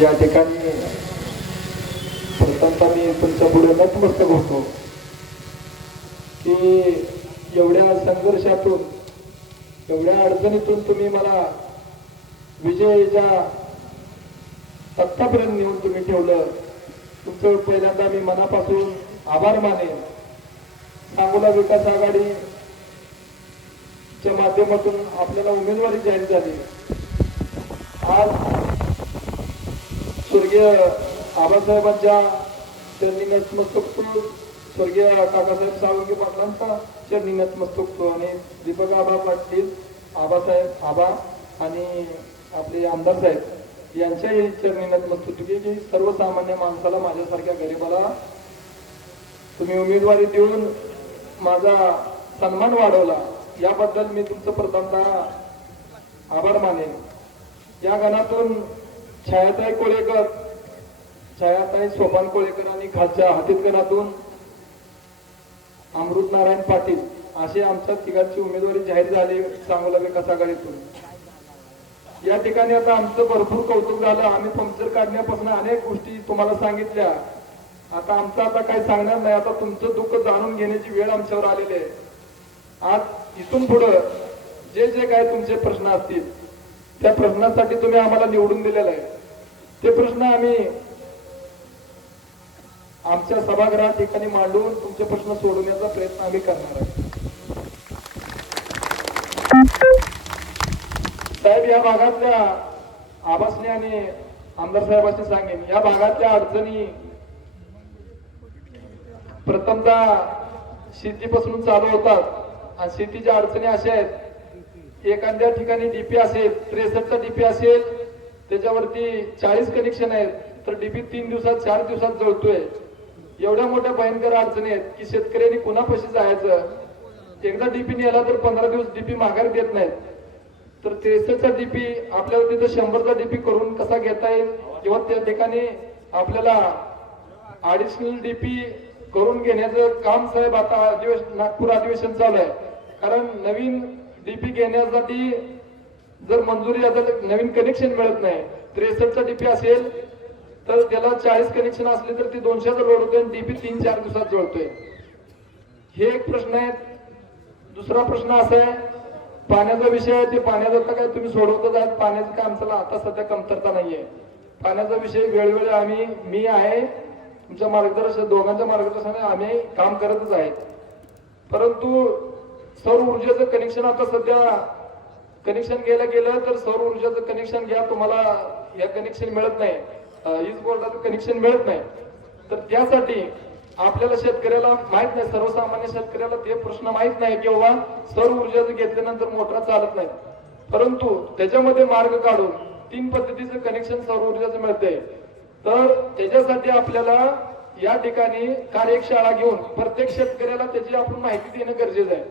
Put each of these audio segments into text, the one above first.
या ठिकाणी प्रथमतः मी तुमच्यापुढे नतमस्तक होतो की एवढ्या संघर्षातून एवढ्या अडचणीतून तुम्ही मला विजयच्या आत्तापर्यंत नेऊन तुम्ही ठेवलं. तुमचं पहिल्यांदा मी मनापासून आभार मानेन. सांगोला विकास आघाडी च्या माध्यमातून आपल्याला उमेदवारी जाहीर झाली. आज स्वर्गीय आबासाहेबांच्या चरणी नतमस्तक स्वर्गीय काकासाहेब सावंगी पाटलांचा चरणी नतमस्तक आणि दीपक आबा पाटील आबासाहेब आबा आणि आपले आमदार साहेब यांच्याही चरणी नतमस्तक की सर्वसामान्य माणसाला माझ्यासारख्या गरीबाला तुम्ही उमेदवारी देऊन माझा सन्मान वाढवला. याबद्दल मी तुमचं प्रथमतः आभार मानेन. या गणातून छायाताई कोळेकर छायाताई सोपान कोळेकर आणि खालच्या हातीतकरातून अमृत नारायण पाटील असे आमच्या तिघांची उमेदवारी जाहीर झाली सांगोला विकास आघाडीतून या ठिकाणी आता आमचं भरपूर कौतुक झालं. आम्ही पंक्चर काढण्यापासून अनेक गोष्टी तुम्हाला सांगितल्या. आता आमचं आता काही सांगणार नाही. आता तुमचं दुःख जाणून घेण्याची वेळ आमच्यावर आलेली आहे. आज इथून पुढं जे जे काय तुमचे प्रश्न असतील त्या प्रश्नासाठी तुम्ही आम्हाला निवडून दिलेलं आहे. ते प्रश्न आम्ही आमच्या सभागृहात ठिकाणी मांडून तुमचे प्रश्न सोडवण्याचा प्रयत्न आम्ही करणार आहे. साहेब या भागातल्या आबासने आणि आमदार साहेबांनी सांगेन या भागातल्या अडचणी प्रथमतः शेतीपासून चालू होतात आणि शेतीच्या अडचणी अशा आहेत एखाद्या ठिकाणी डीपी असेल त्रेसष्टचा डीपी असेल त्याच्यावरती चाळीस कनेक्शन आहेत तर डीपी तीन दिवसात चार दिवसात जळतोय. एवढ्या मोठ्या भयंकर अडचणी आहेत की शेतकऱ्यांनी कुणापाशी जायचं? एकदा डीपी नेला तर पंधरा दिवस डीपी माघार देत नाहीत. तर त्रेसष्टचा डीपी आपल्याला तिथं शंभरचा डीपी करून कसा घेता येईल? किंवा त्या ठिकाणी आपल्याला अडिशनल डीपी करून घेण्याचं काम साहेब आता अधिवेशन नागपूर अधिवेशन चालू आहे. कारण नवीन डीपी घेण्यासाठी जर मंजुरी आता नवीन कनेक्शन मिळत नाही त्रेसष्टचा डीपी असेल तर त्याला चाळीस कनेक्शन असले तर ती दोनशेचा लोड होतोय आणि डीपी तीन चार दिवसात जोडतोय हे एक प्रश्न आहे. दुसरा प्रश्न असा आहे पाण्याचा विषय आहे ते पाण्याचा काय तुम्ही सोडवतच आहात. पाण्याचं काय आमच्याला आता सध्या कमतरता नाहीये. पाण्याचा विषय वेळोवेळी आम्ही मी आहे तुमच्या मार्गदर्शन दोघांच्या मार्गदर्शनाने आम्ही काम करतच आहेत परंतु सौर ऊर्जेचं कनेक्शन आता सध्या कनेक्शन गेलं गेलं तर सौर ऊर्जेचं कनेक्शन घ्या तुम्हाला या कनेक्शन मिळत नाही. वीज बोर्डाचं कनेक्शन मिळत नाही. तर त्यासाठी आपल्याला शेतकऱ्याला माहीत नाही सर्वसामान्य शेतकऱ्याला ते प्रश्न माहीत नाही की बाबा सौर ऊर्जा घेतल्यानंतर मोटर चालत नाही परंतु त्याच्यामध्ये मार्ग काढून तीन पद्धतीचं कनेक्शन सौर ऊर्जाचं मिळते तर त्याच्यासाठी आपल्याला या ठिकाणी कार्यशाळा घेऊन प्रत्येक शेतकऱ्याला त्याची आपण माहिती देणं गरजेचं आहे.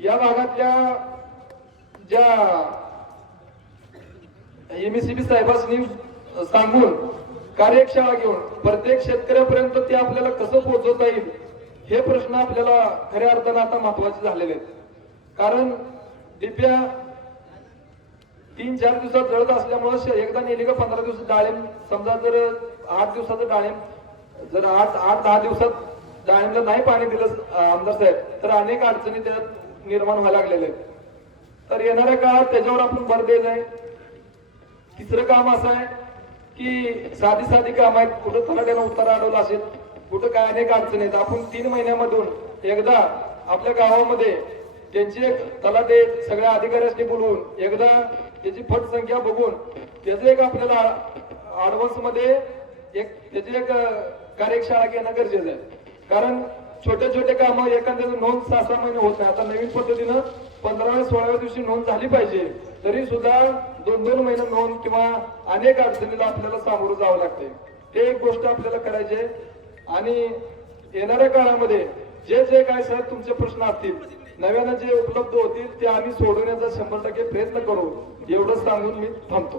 या भागातल्या ज्या एमएससीबी साहेबांनी सांगून कार्यशाळा घेऊन प्रत्येक शेतकऱ्यापर्यंत ते आपल्याला कसं पोहोचवता येईल हे प्रश्न आपल्याला खऱ्या अर्थानं आता महत्त्वाचे झालेले आहेत. कारण दिप्या तीन चार दिवसात जळत असल्यामुळे एकदा नेली का पंधरा दिवसात डाळिंब समजा जर आठ दिवसाचं डाळिंब जर आठ आठ दहा दिवसात डाळिंबला नाही पाणी दिलं आमदार साहेब तर अनेक अडचणी त्यात निर्माण व्हायला लागलेल्या आहेत. तर येणाऱ्या काळात त्याच्यावर आपण भर द्यायचंय तिसरं काम असं आहे की साधी साधी काम आहेत. कुठं तलाट्यानं उत्तर अडवलं असेल कुठं काय अनेक अडचणी आहेत. आपण तीन महिन्यामधून एकदा आपल्या गावामध्ये त्यांची एक तलाटे सगळ्या अधिकाऱ्यांनी बोलवून एकदा त्याची फट संख्या बघून त्याचं एक आपल्याला ऍडव्हान्समध्ये एक त्याची एक कार्यशाळा घेणं गरजेचं आहे. कारण छोटे छोटे काम एखाद्याचं नोंद सहा सहा महिने होत नाही. आता नवीन पद्धतीनं पंधराव्या सोळाव्या दिवशी नोंद झाली पाहिजे. तरी सुद्धा दोन दोन महिने नोंद किंवा अनेक अडचणीला आपल्याला सामोरं जावं लागते ते एक गोष्ट आपल्याला करायची आहे. आणि येणाऱ्या काळामध्ये जे जे काय साहेब तुमचे प्रश्न असतील नव्यानं जे उपलब्ध होतील ते आम्ही सोडवण्याचा शंभर टक्के प्रयत्न करू. एवढंच सांगून मी थांबतो.